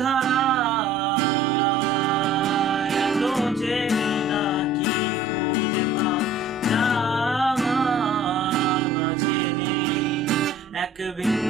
ধারায় এত চেনা কি খুঁজে পাও যা আমার মাঝে নেই। এক বিন্দু